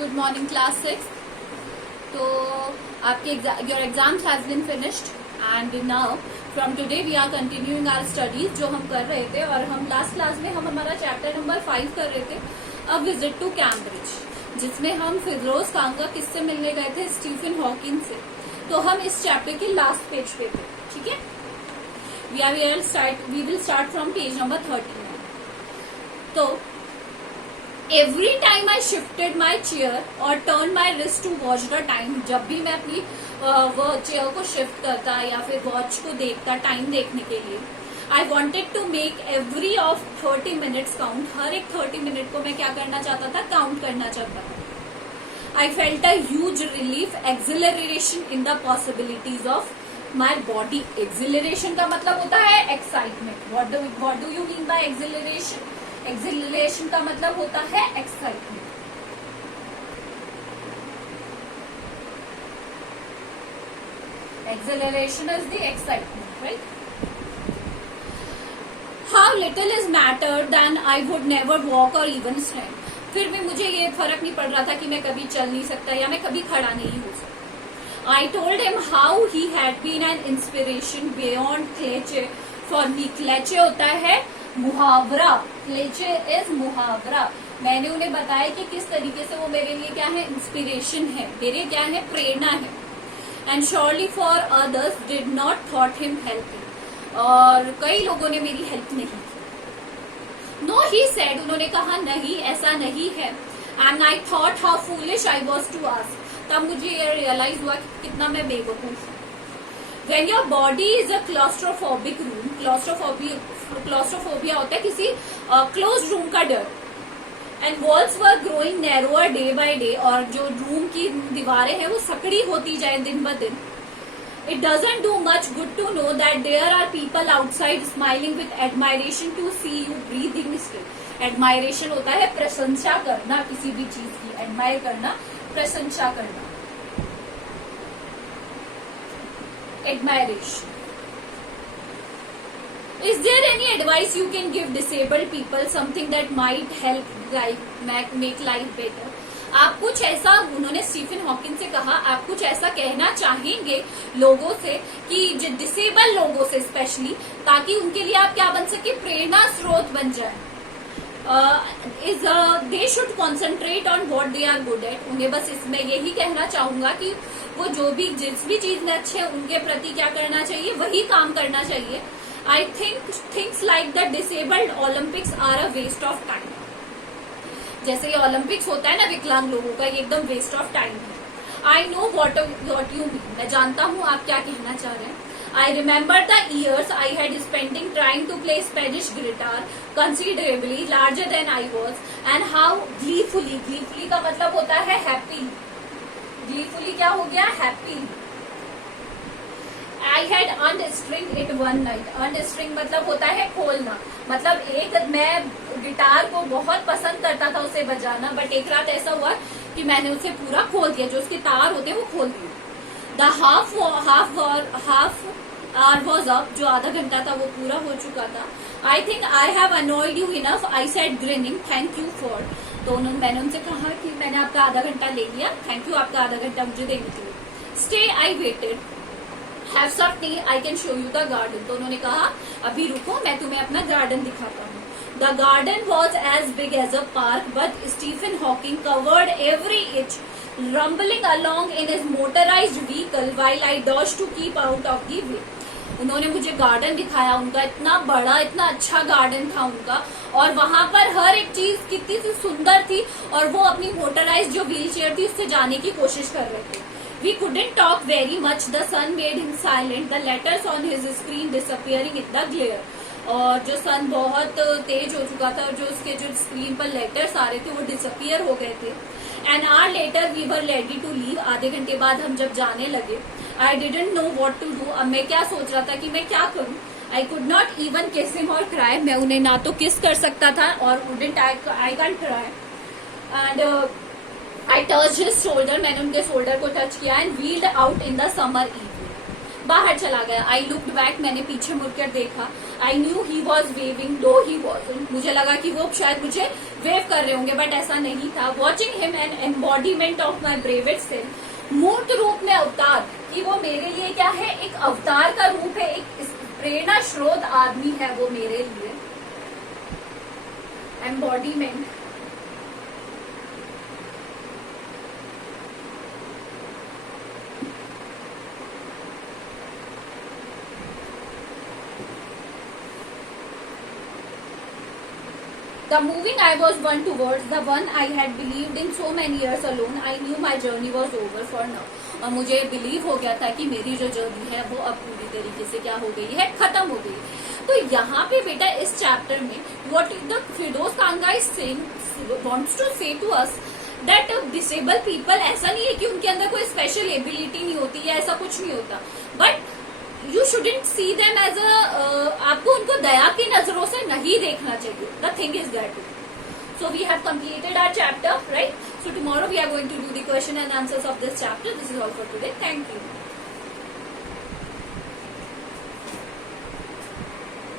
Good morning, class 6. तो आपके your exams has been finished and now from today we are continuing our studies जो हम कर रहे थे और हम लास्ट क्लास में हम हमारा चैप्टर नंबर 5 कर रहे थे अ विजिट टू कैम्ब्रिज, जिसमें हम फिरोज खान का किससे मिलने गए थे, स्टीफन हॉकिंग से। तो हम इस चैप्टर के लास्ट पेज पे थे, ठीक है। we will start from page number 39. तो every time I shifted my chair और turn my wrist to watch the time, जब भी मैं अपनी वो चेयर को शिफ्ट करता या फिर वॉच को देखता टाइम देखने के लिए, I wanted to make every of 30 minutes count, हर एक 30 मिनट को मैं क्या करना चाहता था, काउंट करना चाहता था। I felt a huge relief, acceleration in the possibilities of my body. Acceleration का मतलब होता है excitement. What do you mean by acceleration? Acceleration का मतलब होता है excitement. Acceleration is the excitement, right? How little is matter then I would never walk और even stand. फिर भी मुझे ये फर्क नहीं पड़ रहा था कि मैं कभी चल नहीं सकता या मैं कभी खड़ा नहीं हो सकता। I told him how he had been an inspiration beyond क्लेचे for me। क्लेचे होता है मुहावरा, क्लेचे इज मुहावरा। मैंने उन्हें बताया कि किस तरीके से वो मेरे लिए क्या है, इंस्पिरेशन है, मेरे क्या है, प्रेरणा है। And surely for others did not thought him helping, और कई लोगों ने मेरी हेल्प नहीं की। नो ही सेड, उन्होंने कहा नहीं, ऐसा नहीं है। And I thought how foolish I was to ask, तब मुझे ये रियलाइज हुआ कि कितना मैं बेवकूफ हूँ। When your body is a claustrophobic room, claustrophobia होता है किसी क्लोज रूम का डर। And walls were growing narrower day by day, और जो रूम की दीवारें हैं वो सकड़ी होती जाए दिन ब दिन। It doesn't do much good to know that there are people outside smiling with admiration to see you breathing still. Admiration होता है प्रशंसा करना किसी भी चीज की, admire करना, प्रशंसा करना, admiration. Is there any advice you can give disabled people, something that might help make life better? आप कुछ ऐसा, उन्होंने स्टीफन हॉकिंग से कहा, आप कुछ ऐसा कहना चाहेंगे लोगों से कि डिसेबल लोगों से स्पेशली, ताकि उनके लिए आप क्या बन सके, प्रेरणा स्रोत बन जाए। They should concentrate on what they are good at. उन्हें बस इसमें यही कहना चाहूंगा कि वो जो भी जिस भी चीज में अच्छे हैं उनके प्रति क्या करना चाहिए, वही काम करना चाहिए। I think things like the disabled Olympics are a waste of time. जैसे ये ओलंपिक्स होता है ना विकलांग लोगों का, ये एकदम वेस्ट ऑफ टाइम है। I know what you mean, मैं जानता हूँ आप क्या कहना चाह रहे हैं। I remember the years I had spending trying to play Spanish guitar considerably larger than I was, and how gleefully का मतलब होता है happy, gleefully क्या हो गया, happy। I had unstring it one night, unstring मतलब होता है खोलना, मतलब एक मैं गिटार को बहुत पसंद करता था उसे बजाना, बट एक रात ऐसा हुआ कि मैंने उसे पूरा खोल दिया, जो उसके तार होते हैं वो खोल दिए। The half hour was up, जो आधा घंटा था वो पूरा हो चुका था। I think I have annoyed you enough, I said grinning, thank you for। तो मैंने उनसे कहा कि मैंने आपका आधा घंटा ले लिया, थैंक यू आपका आधा घंटा मुझे देने के लिए। Stay, I waited, have some tea, I can show you the garden। तो उन्होंने कहा अभी रुको, मैं तुम्हें अपना गार्डन दिखाता हूँ। The garden was as big as a park, but Stephen Hawking covered every inch, rumbling along in his motorized vehicle while I dodged to keep out of the way। उन्होंने मुझे गार्डन दिखाया, उनका इतना बड़ा, इतना अच्छा गार्डन था उनका, और वहां पर हर एक चीज कितनी सी सुंदर थी, और वो अपनी मोटराइज जो व्हील चेयर थी उससे जाने की कोशिश कर रहे थे। We couldn't talk very much, the sun made him silent, the letters on his screen disappearing in the glare। और जो सन बहुत तेज हो चुका था और जो उसके जो स्क्रीन पर लेटर्स आ रहे थे वो डिसअपियर हो गए थे। An hour later we were ready to leave, आधे घंटे बाद हम जब जाने लगे। I didn't know what to do, अब मैं क्या सोच रहा था कि मैं क्या करूं। I could not even kiss him or cry, मैं उन्हें ना तो किस कर सकता था और I can't cry। And I touched his shoulder, मैंने उनके शोल्डर को टच किया, and wheeled out in the summer evening। बाहर चला गया। आई लुक्ड बैक, मैंने पीछे मुड़कर देखा। I knew he was waving though he wasn't, मुझे लगा कि वो शायद मुझे वेव कर रहे होंगे, बट ऐसा नहीं था। Watching him an embodiment of my bravest self, मूर्त रूप में अवतार, कि वो मेरे लिए क्या है, एक अवतार का रूप है, एक प्रेरणा स्रोत आदमी है वो मेरे लिए। Embodiment, The moving I was one towards, the one I had believed in so many years alone, I knew my journey was over for now. और मुझे बिलीव हो गया था कि मेरी जो जर्नी है वो अब पूरी तरीके से क्या हो गई है, खत्म हो गई। तो यहाँ पे बेटा इस चैप्टर में what the Firdaus Kanga is saying, wants to say to us that disabled people, ऐसा नहीं है कि उनके अंदर कोई स्पेशल एबिलिटी नहीं होती या ऐसा कुछ नहीं होता, but You shouldn't see them as a आपको उनको दया की नजरों से नहीं देखना चाहिए. The thing is that. So we have completed our chapter, right? So tomorrow we are going to do the question and answers of this chapter. This is all for today. Thank you.